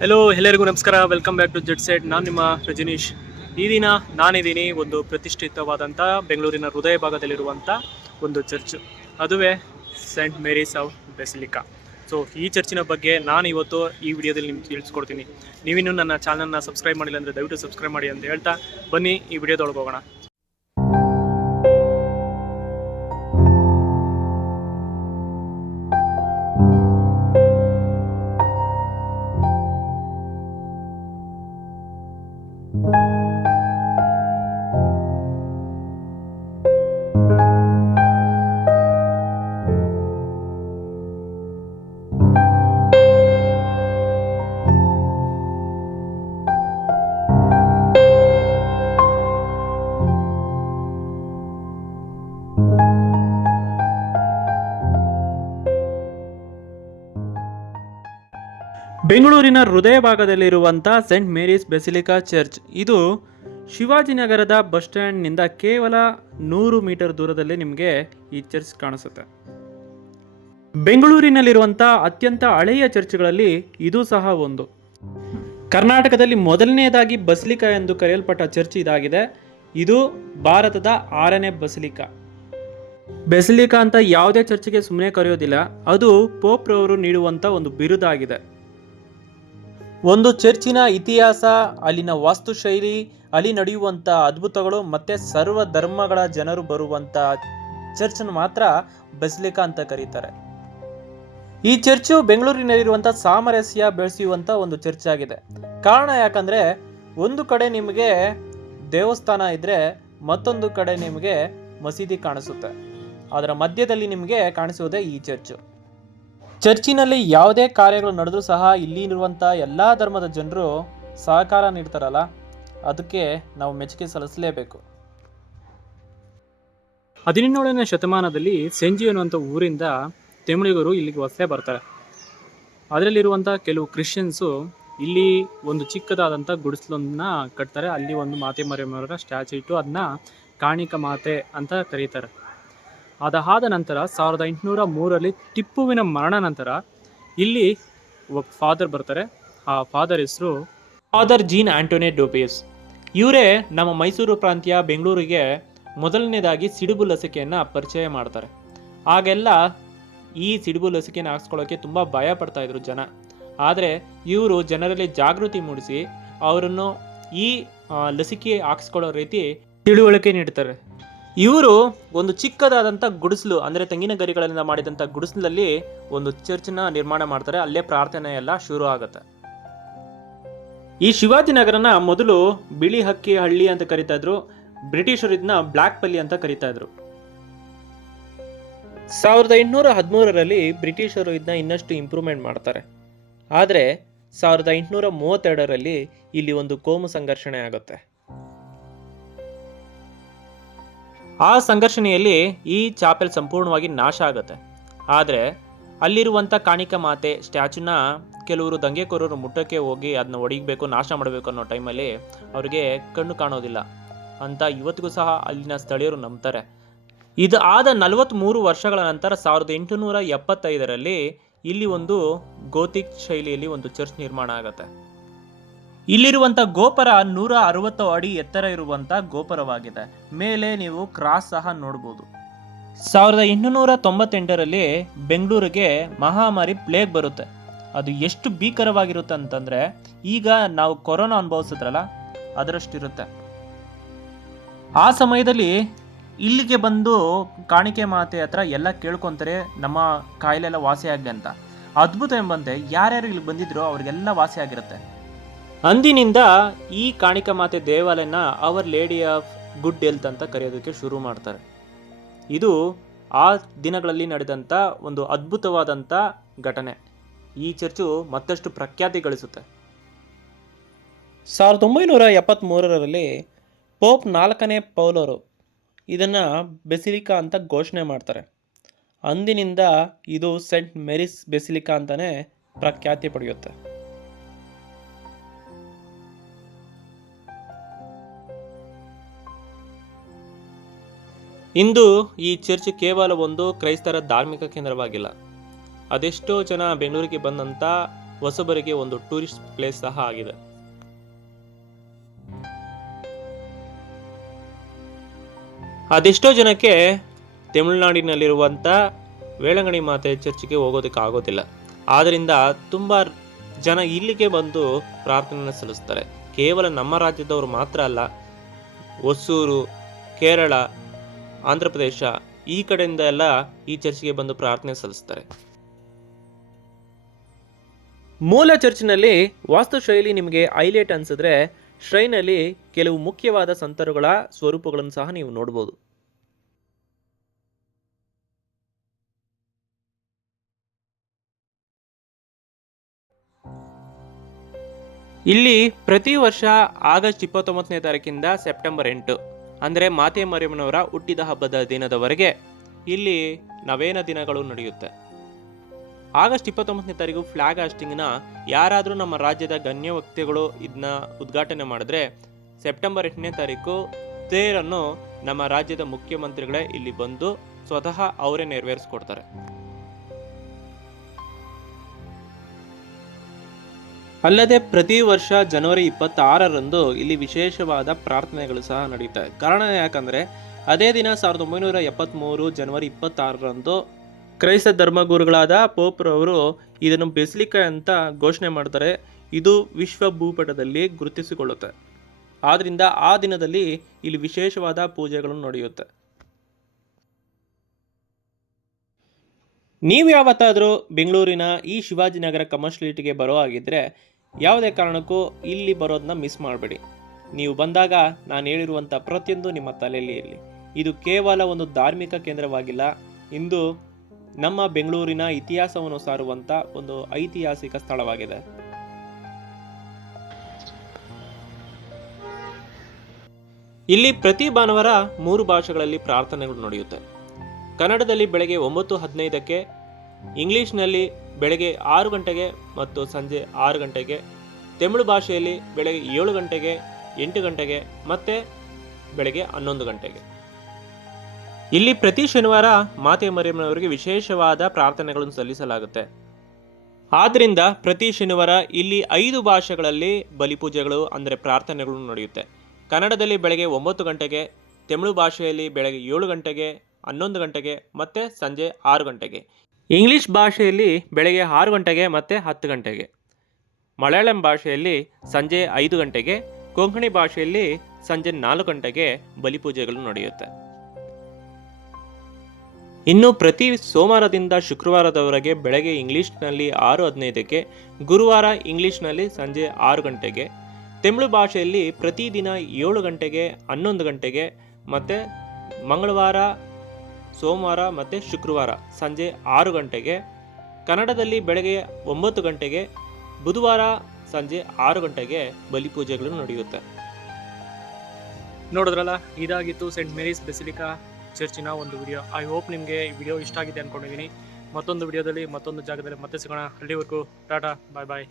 Hello ಎಲ್ಲರಿಗೂ ನಮಸ್ಕಾರ. Welcome back to jet set ನಾನು ನಿಮ್ಮ ರಜನೀಶ್. ಈ ದಿನ ನಾನಿದ್ದೀನಿ ಒಂದು ಪ್ರತಿಷ್ಠಿತವಾದಂಥ ಬೆಂಗಳೂರಿನ ಹೃದಯ ಭಾಗದಲ್ಲಿರುವಂಥ ಒಂದು ಚರ್ಚ್. ಅದುವೇ saint Mary's of basilica so ಈ ಚರ್ಚಿನ ಬಗ್ಗೆ ನಾನು ಇವತ್ತು ಈ ವಿಡಿಯೋದಲ್ಲಿ ನಿಮ್ಗೆ ತಿಳಿಸ್ಕೊಡ್ತೀನಿ. ನೀವಿನ್ನೂ ನನ್ನ ಚಾನಲ್ನ ಸಬ್ಸ್ಕ್ರೈಬ್ ಮಾಡಿಲ್ಲ ಅಂದರೆ ದಯವಿಟ್ಟು ಸಬ್ಸ್ಕ್ರೈಬ್ ಮಾಡಿ ಅಂತ ಹೇಳ್ತಾ ಬನ್ನಿ. ಈ ವಿಡಿಯೋದೊಳಗೆ ಹೋಗೋಣ. ಬೆಂಗಳೂರಿನ ಹೃದಯ ಭಾಗದಲ್ಲಿರುವಂಥ ಸೆಂಟ್ ಮೇರೀಸ್ ಬೆಸಿಲಿಕಾ ಚರ್ಚ್. ಇದು ಶಿವಾಜಿನಗರದ ಬಸ್ ಸ್ಟ್ಯಾಂಡ್ನಿಂದ ಕೇವಲ ನೂರು ಮೀಟರ್ ದೂರದಲ್ಲಿ ನಿಮಗೆ ಈ ಚರ್ಚ್ ಕಾಣಿಸುತ್ತೆ. ಬೆಂಗಳೂರಿನಲ್ಲಿರುವಂಥ ಅತ್ಯಂತ ಹಳೆಯ ಚರ್ಚ್ಗಳಲ್ಲಿ ಇದು ಸಹ ಒಂದು. ಕರ್ನಾಟಕದಲ್ಲಿ ಮೊದಲನೆಯದಾಗಿ ಬಸಲಿಕಾ ಎಂದು ಕರೆಯಲ್ಪಟ್ಟ ಚರ್ಚ್ ಇದಾಗಿದೆ. ಇದು ಭಾರತದ ಆರನೇ ಬಸಲಿಕಾ. ಬೆಸಲಿಕಾ ಅಂತ ಯಾವುದೇ ಚರ್ಚ್ಗೆ ಸುಮ್ಮನೆ ಕರೆಯೋದಿಲ್ಲ. ಅದು ಪೋಪ್ರವರು ನೀಡುವಂಥ ಒಂದು ಬಿರುದಾಗಿದೆ. ಒಂದು ಚರ್ಚಿನ ಇತಿಹಾಸ, ಅಲ್ಲಿನ ವಾಸ್ತುಶೈಲಿ, ಅಲ್ಲಿ ನಡೆಯುವಂಥ ಅದ್ಭುತಗಳು ಮತ್ತೆ ಸರ್ವ ಧರ್ಮಗಳ ಜನರು ಬರುವಂಥ ಚರ್ಚನ್ನು ಮಾತ್ರ ಬೆಸ್ಲಿಕಾ ಅಂತ ಕರೀತಾರೆ. ಈ ಚರ್ಚು ಬೆಂಗಳೂರಿನಲ್ಲಿರುವಂಥ ಸಾಮರಸ್ಯ ಬೆಳೆಸುವಂಥ ಒಂದು ಚರ್ಚ್ ಆಗಿದೆ ಕಾರಣ ಯಾಕಂದ್ರೆ, ಒಂದು ಕಡೆ ನಿಮಗೆ ದೇವಸ್ಥಾನ ಇದ್ರೆ ಮತ್ತೊಂದು ಕಡೆ ನಿಮಗೆ ಮಸೀದಿ ಕಾಣಿಸುತ್ತೆ. ಅದರ ಮಧ್ಯದಲ್ಲಿ ನಿಮಗೆ ಕಾಣಿಸುವುದೇ ಈ ಚರ್ಚು. ಚರ್ಚಿನಲ್ಲಿ ಯಾವುದೇ ಕಾರ್ಯಗಳು ನಡೆದರೂ ಸಹ ಇಲ್ಲಿ ಇಲ್ಲಿರುವಂಥ ಎಲ್ಲ ಧರ್ಮದ ಜನರು ಸಹಕಾರ ನೀಡ್ತಾರಲ್ಲ, ಅದಕ್ಕೆ ನಾವು ಮೆಚ್ಚುಗೆ ಸಲ್ಲಿಸಲೇಬೇಕು. ಹದಿನೇಳನೇ ಶತಮಾನದಲ್ಲಿ ಸೆಂಜಿ ಅನ್ನುವಂಥ ಊರಿಂದ ತಮಿಳಿಗರು ಇಲ್ಲಿಗೆ ವಸ್ತೆ ಬರ್ತಾರೆ. ಅದರಲ್ಲಿರುವಂಥ ಕೆಲವು ಕ್ರಿಶ್ಚಿಯನ್ಸು ಇಲ್ಲಿ ಒಂದು ಚಿಕ್ಕದಾದಂಥ ಗುಡಿಸಲನ್ನ ಕಟ್ತಾರೆ. ಅಲ್ಲಿ ಒಂದು ಮಾತೆ ಮರಿಯಮ್ಮರ ಸ್ಟ್ಯಾಚು ಇಟ್ಟು ಅದನ್ನ ಕಾಣಿಕ ಮಾತೆ ಅಂತ ಕರೀತಾರೆ. ಅದಾದ ನಂತರ ಸಾವಿರದ ಎಂಟುನೂರ ಮೂರರಲ್ಲಿ ಟಿಪ್ಪುವಿನ ಮರಣ ನಂತರ ಇಲ್ಲಿ ಒಬ್ಬ ಫಾದರ್ ಬರ್ತಾರೆ. ಆ ಫಾದರ್ ಹೆಸರು ಫಾದರ್ ಜೀನ್ ಆಂಟೋನಿ ಡೋಪಿಯಸ್ ಇವರೇ ನಮ್ಮ ಮೈಸೂರು ಪ್ರಾಂತ್ಯ ಬೆಂಗಳೂರಿಗೆ ಮೊದಲನೇದಾಗಿ ಸಿಡುಬು ಲಸಿಕೆಯನ್ನು ಪರಿಚಯ ಮಾಡ್ತಾರೆ. ಆಗೆಲ್ಲ ಈ ಸಿಡುಬು ಲಸಿಕೆನ ಹಾಕ್ಸ್ಕೊಳ್ಳೋಕ್ಕೆ ತುಂಬ ಭಯ ಪಡ್ತಾಯಿದ್ರು ಜನ. ಆದರೆ ಇವರು ಜನರಲ್ಲಿ ಜಾಗೃತಿ ಮೂಡಿಸಿ ಅವರನ್ನು ಈ ಲಸಿಕೆ ಹಾಕ್ಸ್ಕೊಳ್ಳೋ ರೀತಿ ತಿಳುವಳಿಕೆ ನೀಡ್ತಾರೆ. ಇವರು ಒಂದು ಚಿಕ್ಕದಾದಂಥ ಗುಡಿಸಲು, ಅಂದರೆ ತೆಂಗಿನ ಗರಿಗಳಿಂದ ಮಾಡಿದಂಥ ಗುಡಿಸಲಲ್ಲಿ ಒಂದು ಚರ್ಚ್ನ ನಿರ್ಮಾಣ ಮಾಡ್ತಾರೆ. ಅಲ್ಲೇ ಪ್ರಾರ್ಥನೆ ಎಲ್ಲ ಶುರು ಆಗುತ್ತೆ. ಈ ಶಿವಾಜಿನಗರನ ಮೊದಲು ಬಿಳಿ ಹಕ್ಕಿ ಹಳ್ಳಿ ಅಂತ ಕರಿತಾ ಇದ್ರು ಬ್ರಿಟಿಷರು ಇದನ್ನ ಬ್ಲ್ಯಾಕ್ ಪಲ್ಲಿ ಅಂತ ಕರಿತಾ ಇದ್ರು. ಸಾವಿರದ ಎಂಟುನೂರ ಹದಿಮೂರರಲ್ಲಿ ಬ್ರಿಟಿಷರು ಇದನ್ನ ಇನ್ನಷ್ಟು ಇಂಪ್ರೂವ್ಮೆಂಟ್ ಮಾಡ್ತಾರೆ. ಆದರೆ ಸಾವಿರದ ಎಂಟುನೂರ ಮೂವತ್ತೆರಡರಲ್ಲಿ ಇಲ್ಲಿ ಒಂದು ಕೋಮು ಸಂಘರ್ಷಣೆ ಆಗುತ್ತೆ. ಆ ಸಂಘರ್ಷಣೆಯಲ್ಲಿ ಈ ಚಾಪೆಲ್ ಸಂಪೂರ್ಣವಾಗಿ ನಾಶ ಆಗುತ್ತೆ. ಆದರೆ ಅಲ್ಲಿರುವಂಥ ಕಾಣಿಕ ಮಾತೆ, ಸ್ಟ್ಯಾಚುನ ಕೆಲವರು ದಂಗೆಕೋರರು ಮುಟ್ಟಕ್ಕೆ ಹೋಗಿ ಅದನ್ನ ಒಡಿಬೇಕು ನಾಶ ಮಾಡಬೇಕು ಅನ್ನೋ ಟೈಮಲ್ಲಿ ಅವರಿಗೆ ಕಣ್ಣು ಕಾಣೋದಿಲ್ಲ ಅಂತ ಇವತ್ತಿಗೂ ಸಹ ಅಲ್ಲಿನ ಸ್ಥಳೀಯರು ನಂಬ್ತಾರೆ. ಇದು ಆದ ನಲವತ್ತ್ಮೂರು ವರ್ಷಗಳ ನಂತರ ಸಾವಿರದ ಎಂಟುನೂರ ಎಪ್ಪತ್ತೈದರಲ್ಲಿ ಇಲ್ಲಿ ಒಂದು ಗೋತಿಕ್ ಶೈಲಿಯಲ್ಲಿ ಒಂದು ಚರ್ಚ್ ನಿರ್ಮಾಣ ಆಗುತ್ತೆ. ಇಲ್ಲಿರುವಂಥ ಗೋಪುರ ನೂರ ಅರವತ್ತು ಅಡಿ ಎತ್ತರ ಇರುವಂಥ ಗೋಪುರವಾಗಿದೆ. ಮೇಲೆ ನೀವು ಕ್ರಾಸ್ ಸಹ ನೋಡ್ಬೋದು. ಸಾವಿರದ ಎಂಟುನೂರ ತೊಂಬತ್ತೆಂಟರಲ್ಲಿ ಬೆಂಗಳೂರಿಗೆ ಮಹಾಮಾರಿ ಪ್ಲೇಗ್ ಬರುತ್ತೆ. ಅದು ಎಷ್ಟು ಭೀಕರವಾಗಿರುತ್ತೆ ಅಂತಂದ್ರೆ, ಈಗ ನಾವು ಕೊರೋನಾ ಅನುಭವಿಸಿದ್ರಲ್ಲ, ಅದರಷ್ಟಿರುತ್ತೆ. ಆ ಸಮಯದಲ್ಲಿ ಇಲ್ಲಿಗೆ ಬಂದು ಕಾಣಿಕೆ ಮಾತೆ ಹತ್ರ ಎಲ್ಲ ಕೇಳ್ಕೊತಾರೆ, ನಮ್ಮ ಕಾಯಿಲೆಲ್ಲ ವಾಸಿ ಆಗಲಿ ಅಂತ. ಅದ್ಭುತ ಎಂಬಂತೆ ಯಾರ್ಯಾರು ಇಲ್ಲಿ ಬಂದಿದ್ರು ಅವ್ರಿಗೆಲ್ಲ ವಾಸಿ ಆಗಿರುತ್ತೆ ಅಂದಿನಿಂದ ಈ ಕಾಣಿಕ ಮಾತೆ ದೇವಾಲಯನ our lady of good health ಅಂತ ಕರೆಯೋದಕ್ಕೆ ಶುರು ಮಾಡ್ತಾರೆ. ಇದು ಆ ದಿನಗಳಲ್ಲಿ ನಡೆದಂಥ ಒಂದು ಅದ್ಭುತವಾದಂಥ ಘಟನೆ. ಈ ಚರ್ಚು ಮತ್ತಷ್ಟು ಪ್ರಖ್ಯಾತಿ ಗಳಿಸುತ್ತೆ ಸಾವಿರದ ಒಂಬೈನೂರ ಎಪ್ಪತ್ತ್ಮೂರರಲ್ಲಿ ಪೋಪ್ ನಾಲ್ಕನೇ ಪೌಲರು ಇದನ್ನು ಬೆಸಿಲಿಕಾ ಅಂತ ಘೋಷಣೆ ಮಾಡ್ತಾರೆ. ಅಂದಿನಿಂದ ಇದು ಸೆಂಟ್ ಮೆರಿಸ್ ಬೆಸಿಲಿಕಾ ಅಂತಲೇ ಪ್ರಖ್ಯಾತಿ ಪಡೆಯುತ್ತೆ. ಇಂದು ಈ ಚರ್ಚ್ ಕೇವಲ ಒಂದು ಕ್ರೈಸ್ತರ ಧಾರ್ಮಿಕ ಕೇಂದ್ರವಾಗಿಲ್ಲ. ಅದೆಷ್ಟೋ ಜನ ಬೆಂಗಳೂರಿಗೆ ಬಂದಂಥ ಹೊಸಬರಿಗೆ ಒಂದು ಟೂರಿಸ್ಟ್ ಪ್ಲೇಸ್ ಸಹ ಆಗಿದೆ. ಅದೆಷ್ಟೋ ಜನಕ್ಕೆ ತಮಿಳುನಾಡಿನಲ್ಲಿರುವಂಥ ವೇಳಂಗಣಿ ಮಾತೆ ಚರ್ಚ್ಗೆ ಹೋಗೋದಕ್ಕೆ ಆಗೋದಿಲ್ಲ. ಆದ್ದರಿಂದ ತುಂಬ ಜನ ಇಲ್ಲಿಗೆ ಬಂದು ಪ್ರಾರ್ಥನೆಯನ್ನು ಸಲ್ಲಿಸ್ತಾರೆ. ಕೇವಲ ನಮ್ಮ ರಾಜ್ಯದವರು ಮಾತ್ರ ಅಲ್ಲ, ಹೊಸೂರು, ಕೇರಳ ಆಂಧ್ರ ಪ್ರದೇಶ ಈ ಕಡೆಯಿಂದ ಎಲ್ಲ ಈ ಚರ್ಚ್ಗೆ ಬಂದು ಪ್ರಾರ್ಥನೆ ಸಲ್ಲಿಸ್ತಾರೆ. ಮೂಲ ಚರ್ಚ್ನಲ್ಲಿ ವಾಸ್ತುಶೈಲಿ ನಿಮಗೆ ಹೈಲೈಟ್ ಅನ್ಸಿದ್ರೆ ಶ್ರೈನಲ್ಲಿ ಕೆಲವು ಮುಖ್ಯವಾದ ಸಂತರುಗಳ ಸ್ವರೂಪಗಳನ್ನು ಸಹ ನೀವು ನೋಡ್ಬೋದು. ಇಲ್ಲಿ ಪ್ರತಿ ವರ್ಷ ಆಗಸ್ಟ್ ಇಪ್ಪತ್ತೊಂಬತ್ತನೇ ತಾರೀಕಿಂದ ಸೆಪ್ಟೆಂಬರ್ ಎಂಟು. ಅಂದರೆ ಮಾತೆ ಮರಿಯಮ್ಮನವರ ಹುಟ್ಟಿದ ಹಬ್ಬದ ದಿನದವರೆಗೆ ಇಲ್ಲಿ ನವೇನ ದಿನಗಳು ನಡೆಯುತ್ತೆ. ಆಗಸ್ಟ್ ಇಪ್ಪತ್ತೊಂಬತ್ತನೇ ತಾರೀಕು ಫ್ಲಾಗ್ ಹಾಸ್ಟಿಂಗ್ನ ಯಾರಾದರೂ ನಮ್ಮ ರಾಜ್ಯದ ಗಣ್ಯ ವ್ಯಕ್ತಿಗಳು ಇದನ್ನ ಉದ್ಘಾಟನೆ ಮಾಡಿದ್ರೆ ಸೆಪ್ಟೆಂಬರ್ ಎಂಟನೇ ತಾರೀಕು ತೇರನ್ನು ನಮ್ಮ ರಾಜ್ಯದ ಮುಖ್ಯಮಂತ್ರಿಗಳೇ ಇಲ್ಲಿ ಬಂದು ಸ್ವತಃ ಅವರೇ ನೆರವೇರಿಸ್ಕೊಡ್ತಾರೆ. ಅಲ್ಲದೆ ಪ್ರತಿ ವರ್ಷ ಜನವರಿ ಇಪ್ಪತ್ತಾರರಂದು ಇಲ್ಲಿ ವಿಶೇಷವಾದ ಪ್ರಾರ್ಥನೆಗಳು ಸಹ ನಡೆಯುತ್ತವೆ ಕಾರಣ ಯಾಕಂದರೆ, ಅದೇ ದಿನ ಸಾವಿರದ ಒಂಬೈನೂರ ಎಪ್ಪತ್ತ್ಮೂರು ಜನವರಿ ಇಪ್ಪತ್ತಾರರಂದು ಕ್ರೈಸ್ತ ಧರ್ಮಗುರುಗಳಾದ ಪೋಪ್ರವರು ಇದನ್ನು ಬೆಸಲಿಕ ಅಂತ ಘೋಷಣೆ ಮಾಡ್ತಾರೆ. ಇದು ವಿಶ್ವ ಭೂಪಟದಲ್ಲಿ ಗುರುತಿಸಿಕೊಳ್ಳುತ್ತೆ. ಆದ್ದರಿಂದ ಆ ದಿನದಲ್ಲಿ ಇಲ್ಲಿ ವಿಶೇಷವಾದ ಪೂಜೆಗಳು ನಡೆಯುತ್ತೆ. ನೀವು ಯಾವತ್ತಾದರೂ ಬೆಂಗಳೂರಿನ ಈ ಶಿವಾಜಿನಗರ ಕಮರ್ಷಿಯಲಿಟಿಗೆ ಬರೋ ಆಗಿದ್ದರೆ ಯಾವುದೇ ಕಾರಣಕ್ಕೂ ಇಲ್ಲಿ ಬರೋದನ್ನ ಮಿಸ್ ಮಾಡಬೇಡಿ. ನೀವು ಬಂದಾಗ ನಾನು ಹೇಳಿರುವಂಥ ಪ್ರತಿಯೊಂದು ನಿಮ್ಮ ತಲೆಯಲ್ಲಿ ಇರಲಿ. ಇದು ಕೇವಲ ಒಂದು ಧಾರ್ಮಿಕ ಕೇಂದ್ರವಾಗಿಲ್ಲ, ಇಂದು ನಮ್ಮ ಬೆಂಗಳೂರಿನ ಇತಿಹಾಸವನ್ನು ಸಾರುವಂಥ ಒಂದು ಐತಿಹಾಸಿಕ ಸ್ಥಳವಾಗಿದೆ. ಇಲ್ಲಿ ಪ್ರತಿ ಭಾನುವಾರ ಮೂರು ಭಾಷೆಗಳಲ್ಲಿ ಪ್ರಾರ್ಥನೆಗಳು ನಡೆಯುತ್ತೆ. ಕನ್ನಡದಲ್ಲಿ ಬೆಳಗ್ಗೆ ಒಂಬತ್ತು ಹದಿನೈದಕ್ಕೆ, ಇಂಗ್ಲೀಷ್ನಲ್ಲಿ ಬೆಳಗ್ಗೆ ಆರು ಗಂಟೆಗೆ ಮತ್ತು ಸಂಜೆ ಆರು ಗಂಟೆಗೆ, ತಮಿಳು ಭಾಷೆಯಲ್ಲಿ ಬೆಳಗ್ಗೆ ಏಳು ಗಂಟೆಗೆ, ಎಂಟು ಗಂಟೆಗೆ ಮತ್ತು ಬೆಳಗ್ಗೆ ಹನ್ನೊಂದು ಗಂಟೆಗೆ. ಇಲ್ಲಿ ಪ್ರತಿ ಶನಿವಾರ ಮಾತೆ ಮರಿಯಮ್ಮನವರಿಗೆ ವಿಶೇಷವಾದ ಪ್ರಾರ್ಥನೆಗಳನ್ನು ಸಲ್ಲಿಸಲಾಗುತ್ತೆ. ಆದ್ದರಿಂದ ಪ್ರತಿ ಶನಿವಾರ ಇಲ್ಲಿ ಐದು ಭಾಷೆಗಳಲ್ಲಿ ಬಲಿಪೂಜೆಗಳು, ಅಂದರೆ ಪ್ರಾರ್ಥನೆಗಳು ನಡೆಯುತ್ತೆ. ಕನ್ನಡದಲ್ಲಿ ಬೆಳಗ್ಗೆ ಒಂಬತ್ತು ಗಂಟೆಗೆ, ತಮಿಳು ಭಾಷೆಯಲ್ಲಿ ಬೆಳಗ್ಗೆ ಏಳು ಗಂಟೆಗೆ ಹನ್ನೊಂದು ಗಂಟೆಗೆ ಮತ್ತು ಸಂಜೆ ಆರು ಗಂಟೆಗೆ. ಇಂಗ್ಲೀಷ್ ಭಾಷೆಯಲ್ಲಿ ಬೆಳಗ್ಗೆ ಆರು ಗಂಟೆಗೆ ಮತ್ತು ಹತ್ತು ಗಂಟೆಗೆ. ಮಲಯಾಳಂ ಭಾಷೆಯಲ್ಲಿ ಸಂಜೆ ಐದು ಗಂಟೆಗೆ, ಕೊಂಕಣಿ ಭಾಷೆಯಲ್ಲಿ ಸಂಜೆ ನಾಲ್ಕು ಗಂಟೆಗೆ ಬಲಿಪೂಜೆಗಳು ನಡೆಯುತ್ತೆ. ಇನ್ನು ಪ್ರತಿ ಸೋಮವಾರದಿಂದ ಶುಕ್ರವಾರದವರೆಗೆ ಬೆಳಗ್ಗೆ ಇಂಗ್ಲೀಷ್ನಲ್ಲಿ ಆರು ಹದಿನೈದಕ್ಕೆ, ಗುರುವಾರ ಇಂಗ್ಲೀಷ್ನಲ್ಲಿ ಸಂಜೆ ಆರು ಗಂಟೆಗೆ, ತಮಿಳು ಭಾಷೆಯಲ್ಲಿ ಪ್ರತಿದಿನ ಏಳು ಗಂಟೆಗೆ, ಹನ್ನೊಂದು ಗಂಟೆಗೆ ಮತ್ತು ಮಂಗಳವಾರ ಸೋಮವಾರ ಮತ್ತು ಶುಕ್ರವಾರ ಸಂಜೆ ಆರು ಗಂಟೆಗೆ, ಕನ್ನಡದಲ್ಲಿ ಬೆಳಗ್ಗೆ ಒಂಬತ್ತು ಗಂಟೆಗೆ, ಬುಧವಾರ ಸಂಜೆ ಆರು ಗಂಟೆಗೆ ಬಲಿಪೂಜೆಗಳು ನಡೆಯುತ್ತೆ. ನೋಡಿದ್ರಲ್ಲ, ಇದಾಗಿತ್ತು ಸೆಂಟ್ ಮೇರೀಸ್ ಬೆಸಿಲಿಕಾ ಚರ್ಚಿನ ಒಂದು ವಿಡಿಯೋ ಐ ಹೋಪ್ ನಿಮಗೆ ಈ ವಿಡಿಯೋ ಇಷ್ಟ ಆಗಿದೆ ಅಂದ್ಕೊಂಡಿದ್ದೀನಿ ಮತ್ತೊಂದು ವಿಡಿಯೋದಲ್ಲಿ ಮತ್ತೊಂದು ಜಾಗದಲ್ಲಿ ಮತ್ತೆ ಸಿಗೋಣ. ಅಲ್ಲಿವರೆಗೂ ಟಾಟಾ ಬಾಯ್ ಬಾಯ್